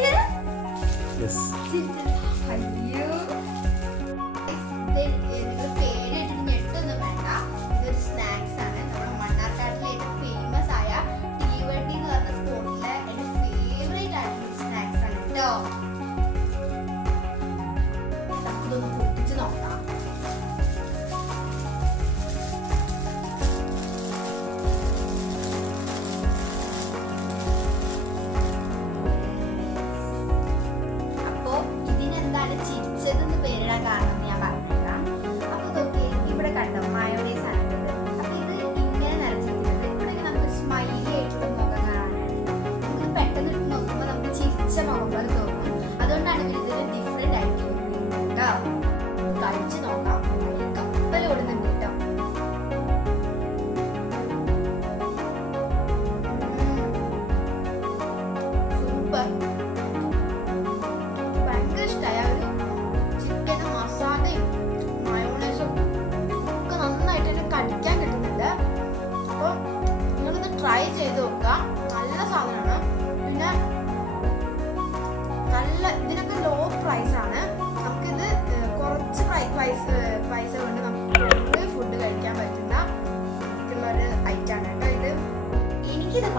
ഇത്? യെസ്. അയ്യോ. 孩子。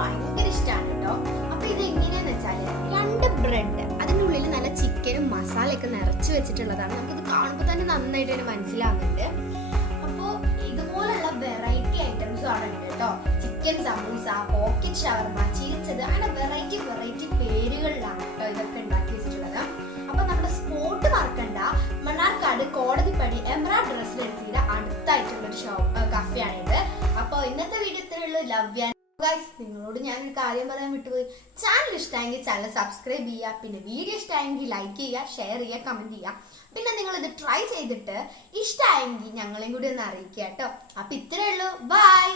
ഭയങ്കര ഇഷ്ടമാണ് കേട്ടോ. അപ്പൊ ഇത് എങ്ങനെയാന്ന് വെച്ചാൽ രണ്ട് ബ്രെഡ് അതിന്റെ ഉള്ളിൽ നല്ല ചിക്കനും മസാലയൊക്കെ നിറച്ച് വെച്ചിട്ടുള്ളതാണ്. നമുക്കിത് കാണുമ്പോൾ തന്നെ നന്നായിട്ട് തന്നെ മനസ്സിലാകുന്നുണ്ട് അപ്പോൾ ഇതുപോലുള്ള വെറൈറ്റി ഐറ്റംസും ആണ് ഉണ്ട് കേട്ടോ. ചിക്കൻ സമൂസ പോക്കറ്റ് ഷവർമ ചിരിച്ചത് അങ്ങനെ വെറൈറ്റി വെറൈറ്റി പേരുകളിലാണ് കേട്ടോ ഇതൊക്കെ ഉണ്ടാക്കി വെച്ചിട്ടുള്ളത്. അപ്പൊ നമ്മുടെ സ്പോട്ട് മറക്കണ്ട. മണ്ണാർക്കാട് കോടതിപ്പടി എംറാഡ് റെസിഡൻസിയുടെ അടുത്തായിട്ടുള്ള ഒരു ഷോ ഇത് അപ്പോൾ ഇന്നത്തെ വീഡിയോ ഇത്രയുള്ളൂ ലവ് ഗൈസ് നിങ്ങളോട് ഞാനൊരു കാര്യം പറയാൻ വിട്ടുപോയി. ചാനൽ ഇഷ്ടമെങ്കിൽ ചാനൽ സബ്സ്ക്രൈബ് ചെയ്യുക പിന്നെ വീഡിയോ ഇഷ്ടമായെങ്കിൽ ലൈക്ക് ചെയ്യുക ഷെയർ ചെയ്യുക കമന്റ് ചെയ്യുക. പിന്നെ നിങ്ങൾ ഇത് ട്രൈ ചെയ്തിട്ട് ഇഷ്ടമായെങ്കിൽ ഞങ്ങളെയും കൂടി ഒന്ന് അറിയിക്കുക കേട്ടോ. അപ്പം ഇത്രയേ ഉള്ളൂ. ബൈ